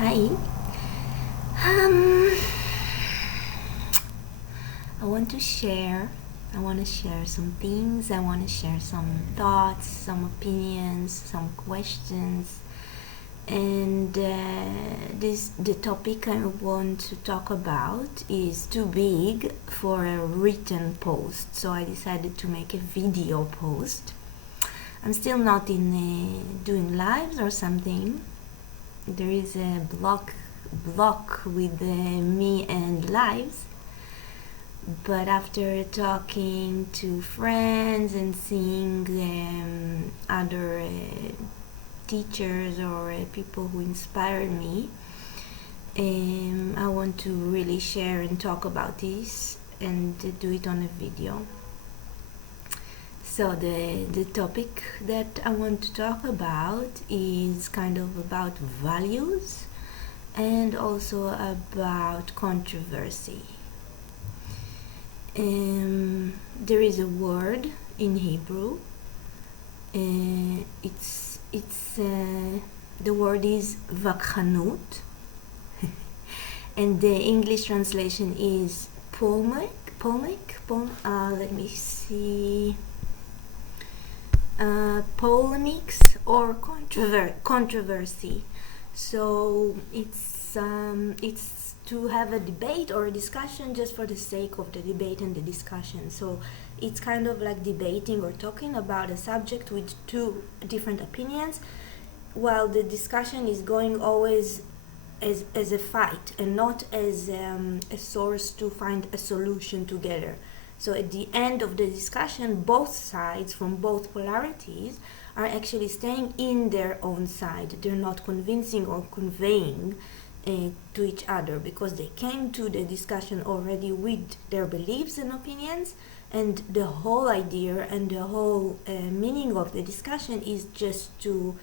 Hi. Um, I want to share. I want to share some things. I want to share some thoughts, some opinions, some questions. And the topic I want to talk about is too big for a written post. So I decided to make a video post. I'm still not in doing lives or something. There is a block with me and lives, but after talking to friends and seeing other teachers or people who inspire me, I want to really share and talk about this and do it on a video. So the topic that I want to talk about is kind of about values and also about controversy. There is a word in Hebrew. The word is vakhanut, and the English translation is polemic. Let me see. Polemics or controversy. So it's to have a debate or a discussion just for the sake of the debate and the discussion. So it's kind of like debating or talking about a subject with two different opinions, while the discussion is going always as a fight and not as a source to find a solution together. So at the end of the discussion, both sides from both polarities are actually staying in their own side. They're not convincing or conveying to each other, because they came to the discussion already with their beliefs and opinions, and the whole idea and the whole meaning of the discussion is just to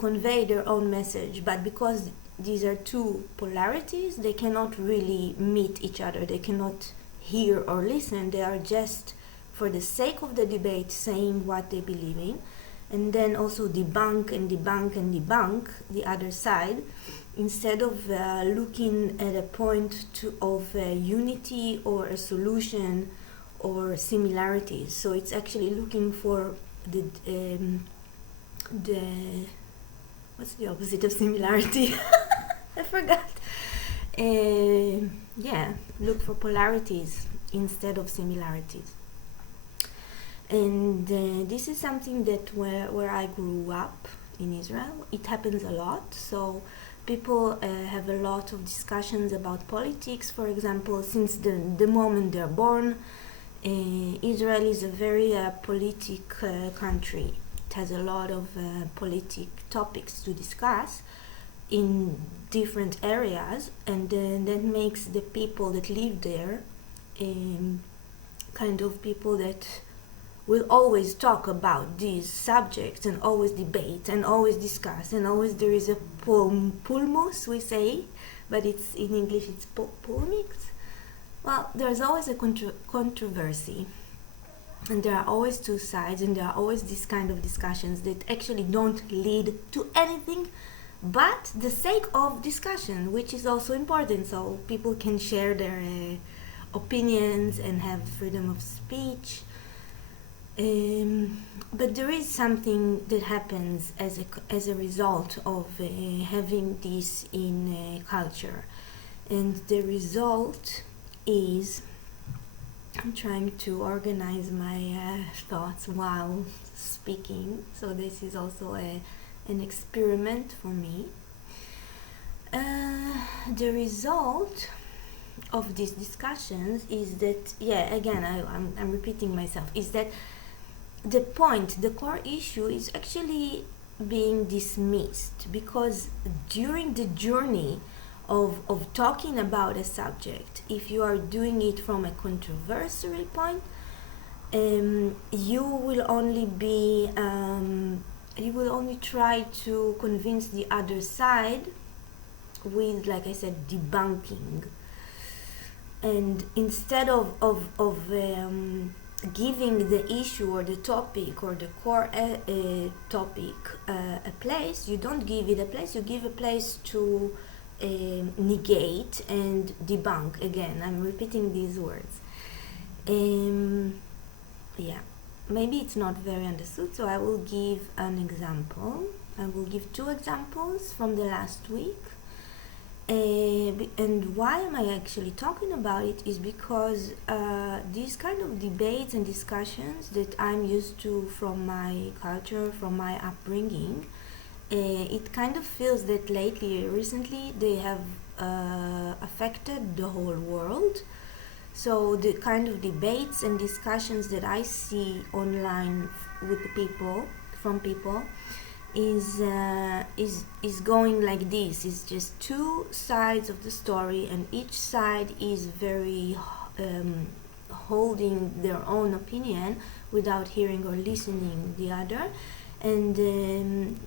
convey their own message. But because these are two polarities, they cannot really meet each other. They cannot hear or listen. They are just, for the sake of the debate, saying what they believe in, and then also debunk the other side, instead of looking at a point of unity or a solution or similarities. So it's actually looking for the what's the opposite of similarity? I forgot. Look for polarities instead of similarities. And this is something that where I grew up in Israel, it happens a lot. So people have a lot of discussions about politics, for example, since the moment they're born. Israel is a very politic country. It has a lot of politic topics to discuss in different areas, and that makes the people that live there kind of people that will always talk about these subjects and always debate and always discuss, and always there is a pulmus, we say, but it's in English it's polemics. Well, there's always a controversy, and there are always two sides, and there are always these kind of discussions that actually don't lead to anything but the sake of discussion, which is also important, so people can share their opinions and have freedom of speech. But there is something that happens as a result of having this in culture, and the result is, I'm trying to organize my thoughts while speaking, so this is also an experiment for me. The result of these discussions is that, I'm repeating myself, is that the core issue is actually being dismissed, because during the journey of talking about a subject, if you are doing it from a controversial point, you will only try to convince the other side with, like I said, debunking, and instead of giving the issue or the topic or the core topic a place. You don't give it a place, you give a place to negate and debunk. Again, I'm repeating these words. Yeah, maybe it's not very understood, so I will give an example. I will give two examples from the last week. And why am I actually talking about it is because these kind of debates and discussions that I'm used to from my culture, from my upbringing, it kind of feels that recently, they have affected the whole world. So the kind of debates and discussions that I see online with the people, from people, is going like this. It's just two sides of the story, and each side is very holding their own opinion without hearing or listening the other. And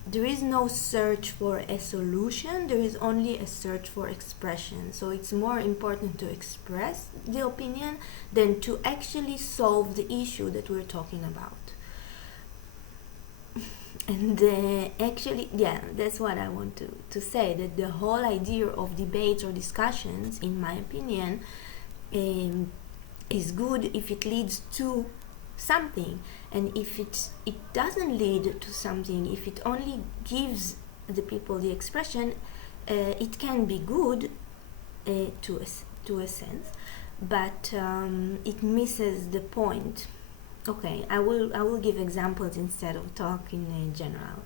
there is no search for a solution, there is only a search for expression. So it's more important to express the opinion than to actually solve the issue that we're talking about. And actually, yeah, that's what I want to say, that the whole idea of debates or discussions, in my opinion, is good if it leads to something. And if it doesn't lead to something, if it only gives the people the expression, it can be good to a sense, but it misses the point. Okay, I will give examples instead of talking in general.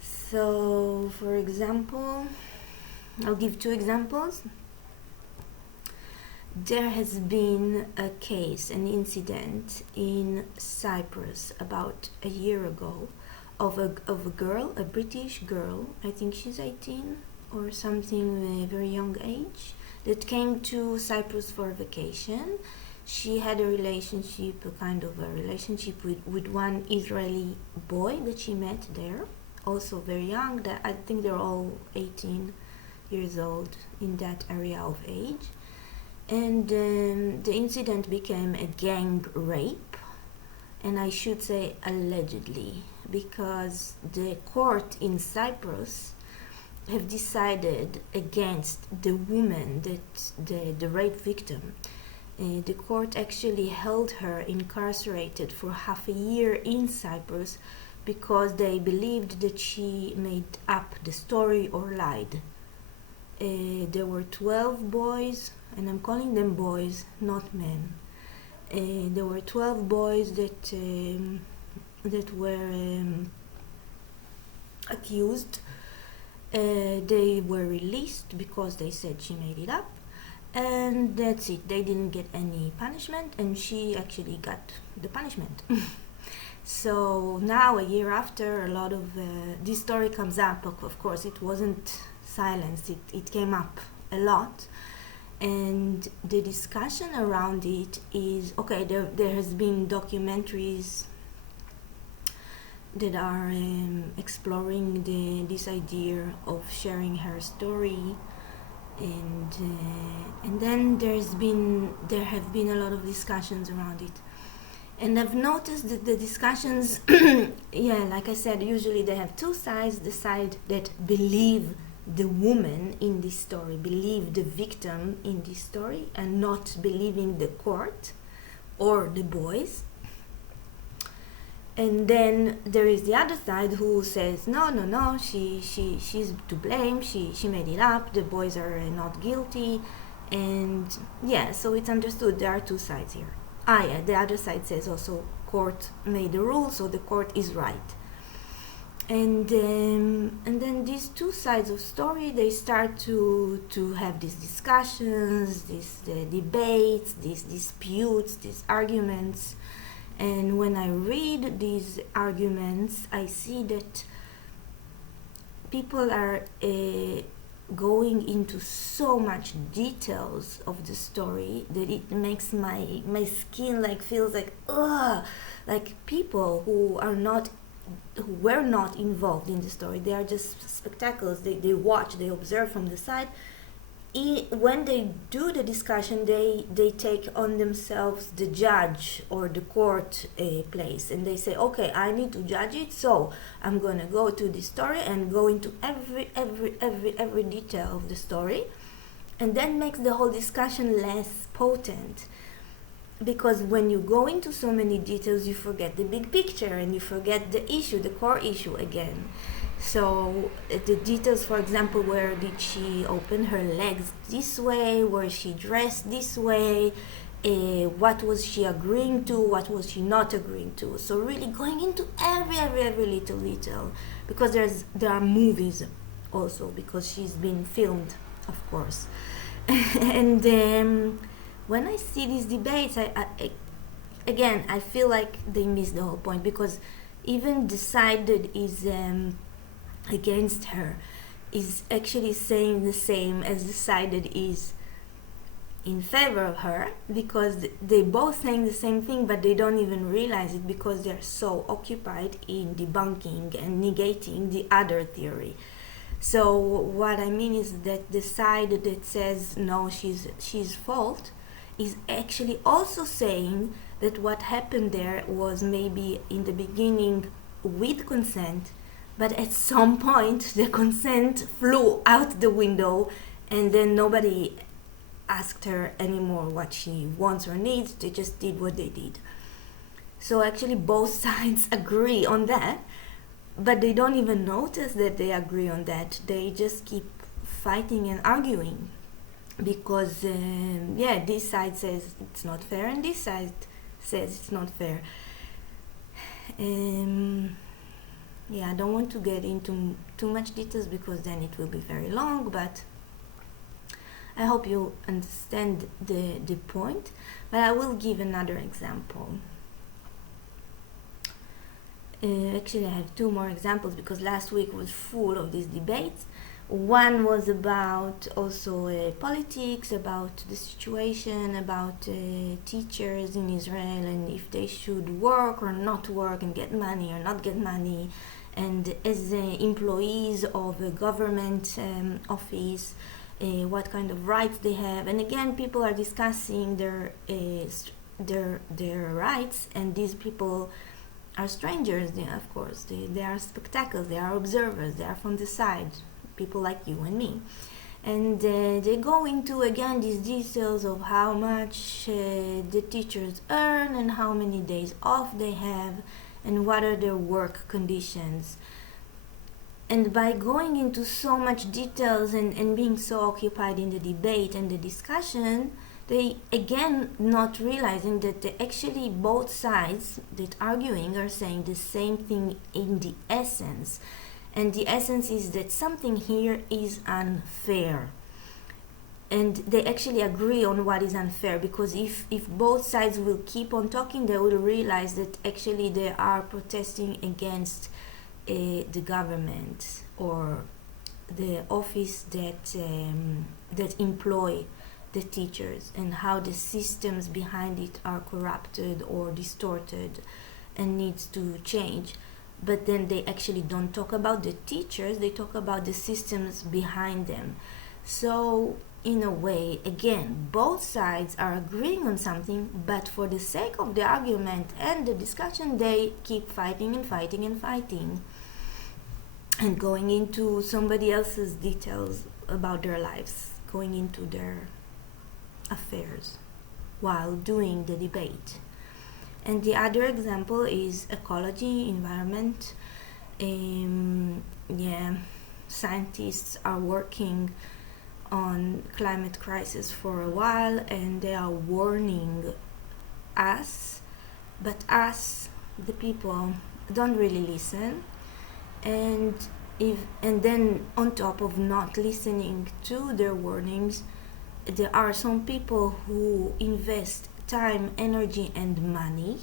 So, for example, I'll give two examples. There has been a case, an incident in Cyprus about a year ago of a girl, a British girl, I think she's 18 or something, a very young age, that came to Cyprus for a vacation. She had a kind of a relationship with one Israeli boy that she met there, also very young. I think they're all 18 years old, in that area of age. And the incident became a gang rape, and I should say allegedly, because the court in Cyprus have decided against the woman, that the rape victim. The court actually held her incarcerated for half a year in Cyprus because they believed that she made up the story or lied. There were 12 boys, and I'm calling them boys, not men. There were 12 boys that were accused. They were released because they said she made it up. And that's it. They didn't get any punishment, and she actually got the punishment. So now, a year after, a lot of this story comes up. Of course, it wasn't silenced. It came up a lot, and the discussion around it is okay. There has been documentaries that are exploring this idea of sharing her story. And then there have been a lot of discussions around it, and I've noticed that the discussions, yeah, like I said, usually they have two sides: the side that believe the woman in this story, believe the victim in this story, and not believing the court or the boys. And then there is the other side who says, no, she's to blame, she made it up, the boys are not guilty. And yeah, so it's understood there are two sides here. Yeah, the other side says also court made the rule, so the court is right. And then these two sides of story, they start to have these discussions, these debates, these disputes, these arguments. And when I read these arguments, I see that people are going into so much details of the story that it makes my skin feels like ugh, like people who were not involved in the story. They are just spectators. They watch, they observe from the side. when they do the discussion, they take on themselves the judge or the court place, and they say, okay, I need to judge it, so I'm gonna go to the story and go into every detail of the story, and that makes the whole discussion less potent. Because when you go into so many details, you forget the big picture and you forget the issue, the core issue again. So the details, for example, where did she open her legs this way, where she dressed this way, what was she agreeing to, what was she not agreeing to. So really going into every little detail, because there are movies also, because she's been filmed, of course. And when I see these debates, I feel like they miss the whole point, because even the side that is against her is actually saying the same as the side that is in favor of her, because they both saying the same thing, but they don't even realize it, because they're so occupied in debunking and negating the other theory. So what I mean is that the side that says no, she's fault, is actually also saying that what happened there was maybe in the beginning with consent, but at some point the consent flew out the window, and then nobody asked her anymore what she wants or needs. They just did what they did. So actually both sides agree on that, but they don't even notice that they agree on that. They just keep fighting and arguing, because this side says it's not fair and this side says it's not fair. I don't want to get into too much details, because then it will be very long, but I hope you understand the point. But I will give another example. Actually, I have two more examples, because last week was full of these debates. One was about also politics, about the situation, about teachers in Israel, and if they should work or not work, and get money or not get money, and as employees of a government office, what kind of rights they have. And again, people are discussing their rights, and these people are strangers, of course. They are spectators, they are observers, they are from the side, people like you and me. And they go into, again, these details of how much the teachers earn, and how many days off they have, and what are their work conditions. And by going into so much details and being so occupied in the debate and the discussion, they again not realizing that actually both sides that arguing are saying the same thing in the essence. And the essence is that something here is unfair. And they actually agree on what is unfair, because if both sides will keep on talking, they will realize that actually they are protesting against the government or the office that employ the teachers, and how the systems behind it are corrupted or distorted and needs to change. But then they actually don't talk about the teachers, they talk about the systems behind them. So in a way, again, both sides are agreeing on something, but for the sake of the argument and the discussion, they keep fighting and fighting and fighting, and going into somebody else's details about their lives, going into their affairs while doing the debate. And the other example is ecology, environment. Scientists are working on climate crisis for a while, and they are warning us, but us, the people, don't really listen. And then on top of not listening to their warnings, there are some people who invest time, energy, and money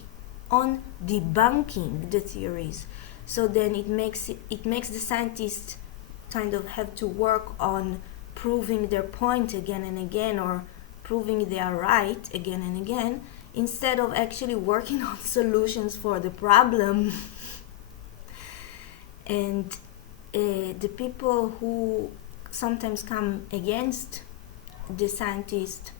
on debunking the theories. So then it makes the scientists kind of have to work on proving their point again and again, or proving they are right again and again, instead of actually working on solutions for the problem. And the people who sometimes come against the scientists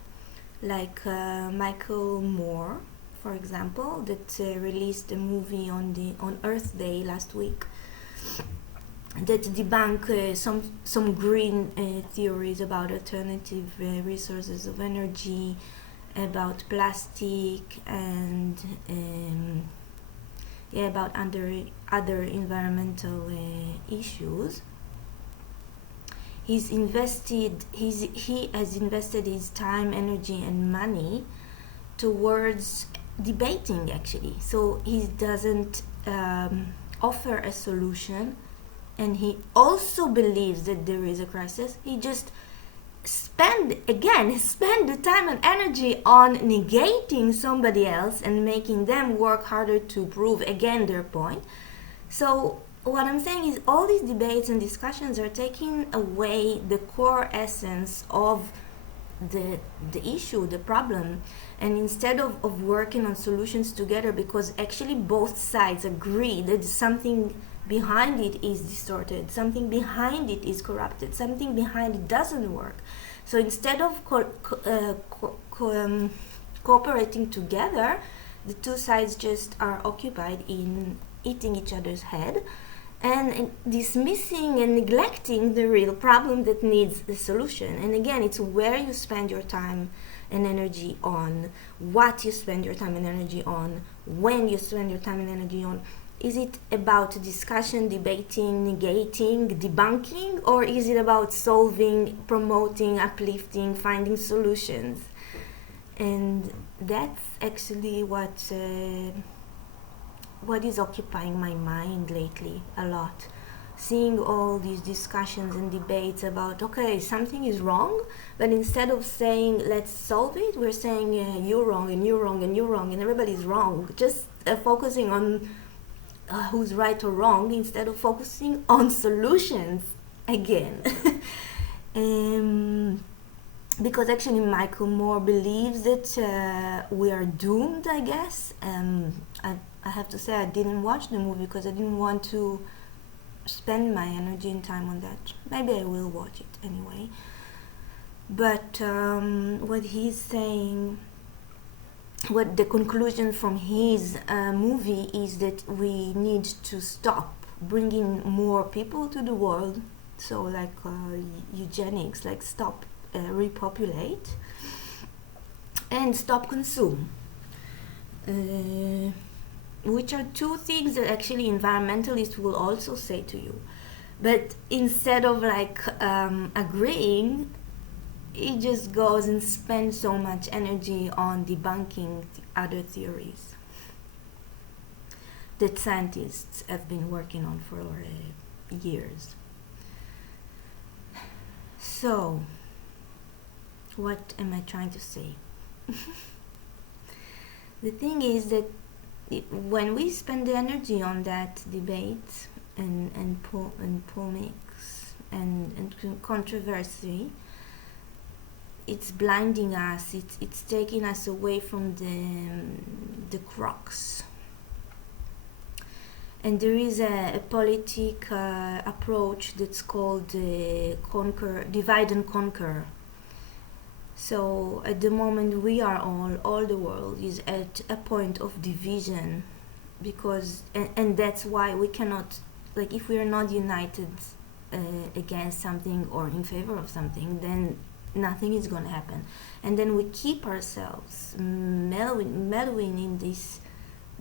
like Michael Moore, for example, that released a movie on Earth Day last week that debunk some green theories about alternative resources of energy, about plastic, and about other environmental issues. He has invested his time, energy, and money towards debating, actually. So he doesn't offer a solution, and he also believes that there is a crisis. He just spend the time and energy on negating somebody else and making them work harder to prove again their point. So what I'm saying is all these debates and discussions are taking away the core essence of the issue, the problem, and instead of working on solutions together, because actually both sides agree that something behind it is distorted, something behind it is corrupted, something behind it doesn't work. So instead of cooperating together, the two sides just are occupied in eating each other's head and dismissing and neglecting the real problem that needs a solution. And again, it's where you spend your time and energy on, what you spend your time and energy on, when you spend your time and energy on. Is it about discussion, debating, negating, debunking, or is it about solving, promoting, uplifting, finding solutions? And that's actually what is occupying my mind lately a lot. Seeing all these discussions and debates about, okay, something is wrong, but instead of saying, let's solve it, we're saying, you're wrong, and you're wrong, and you're wrong, and everybody's wrong. Just focusing on who's right or wrong instead of focusing on solutions again. Because actually Michael Moore believes that we are doomed, I guess. I have to say I didn't watch the movie because I didn't want to spend my energy and time on that. Maybe I will watch it anyway. But what he's saying, what the conclusion from his movie is that we need to stop bringing more people to the world. So like eugenics, like stop repopulate and stop consume. Which are two things that actually environmentalists will also say to you. But instead of like agreeing, it just goes and spends so much energy on debunking other theories that scientists have been working on for years. So, what am I trying to say? The thing is that when we spend the energy on that debate and polemics and controversy, it's blinding us. It's taking us away from the crux. And there is a politic approach that's called divide and conquer. So at the moment we are all the world is at a point of division, because and that's why we cannot, like, if we are not united against something or in favor of something, then nothing is going to happen. And then we keep ourselves mellowing in this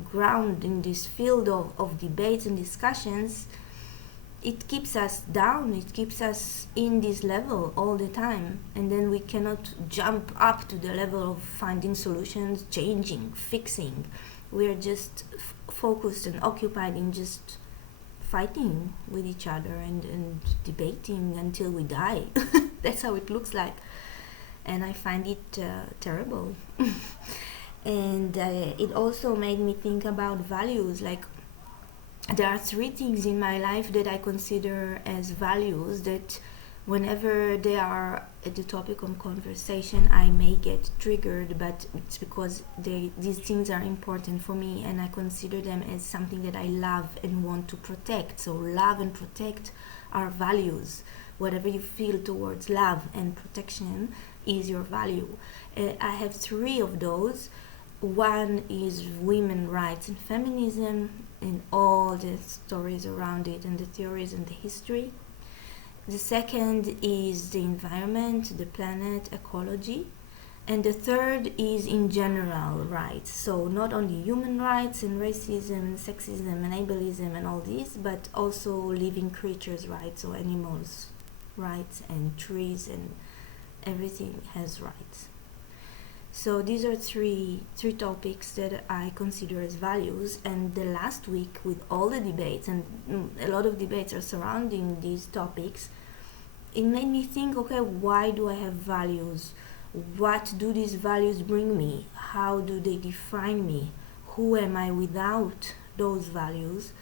ground, in this field of debates and discussions. It keeps us down, it keeps us in this level all the time, and then we cannot jump up to the level of finding solutions, changing, fixing. We're just focused and occupied in just fighting with each other and debating until we die. That's how it looks like, and I find it terrible. And it also made me think about values. Like, there are 3 things in my life that I consider as values that whenever they are at the topic of conversation, I may get triggered, but it's because these things are important for me and I consider them as something that I love and want to protect. So love and protect are values. Whatever you feel towards love and protection, is your value. I have three of those. One is women rights and feminism and all the stories around it and the theories and the history. The second is the environment, the planet, ecology. And the third is in general rights. So not only human rights and racism, sexism and ableism and all this, but also living creatures' rights, so animals' rights and trees and everything has rights. So these are three topics that I consider as values. And the last week, with all the debates, and a lot of debates are surrounding these topics, it made me think, okay, why do I have values? What do these values bring me? How do they define me? Who am I without those values?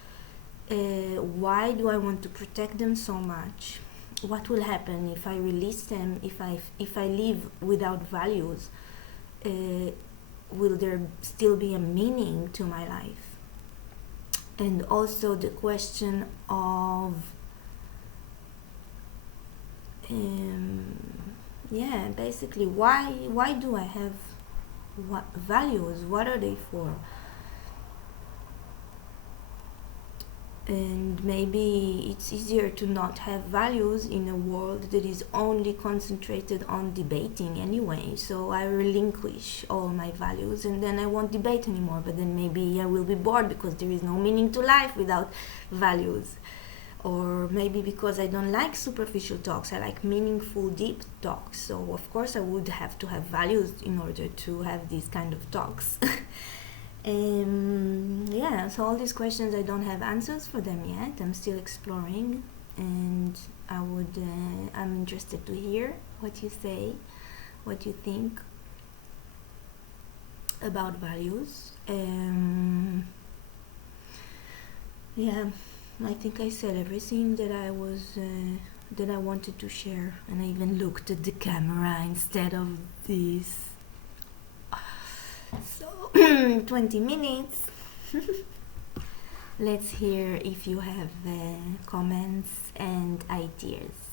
Why do I want to protect them so much? What will happen if I release them? If I live without values, will there still be a meaning to my life? And also the question of basically why do I have values? What are they for? And maybe it's easier to not have values in a world that is only concentrated on debating anyway. So I relinquish all my values and then I won't debate anymore. But then maybe I will be bored because there is no meaning to life without values. Or maybe because I don't like superficial talks, I like meaningful, deep talks. So of course I would have to have values in order to have these kind of talks. So all these questions, I don't have answers for them yet. I'm still exploring, and I'm interested to hear what you say, what you think about values. I think I said everything that I wanted to share, and I even looked at the camera instead of this. So 20 minutes. Let's hear if you have comments and ideas.